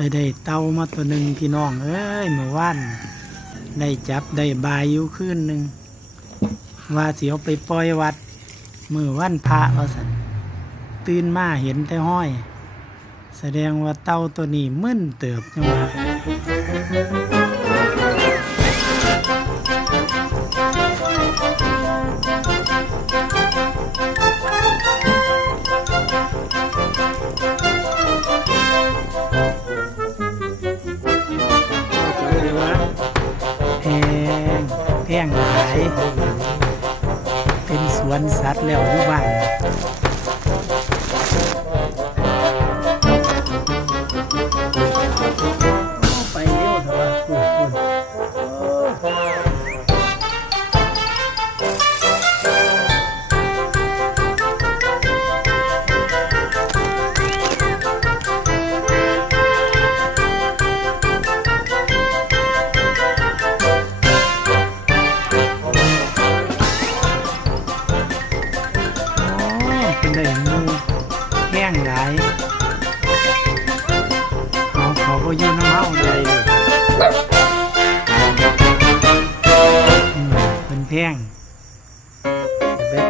ไปได้เต่ามาตัวหนึ่งพี่น้องเอ้ยเมื่อวานได้จับได้บายอยู่ขึ้นหนึ่งว่าเสียวไปปล่อยวัดมือวันพระว่าสันตื่นมาเห็นแต่ห้อย แสดงว่าเต่าตัวนี้มึนเติบจังว่า งแพงหลาย เป็นสวนสัตว์แล้วอยู่บ้าน งหลายเขาเขก็ยืนน้ำเมาใจเลยเป็นแพงเบ็ด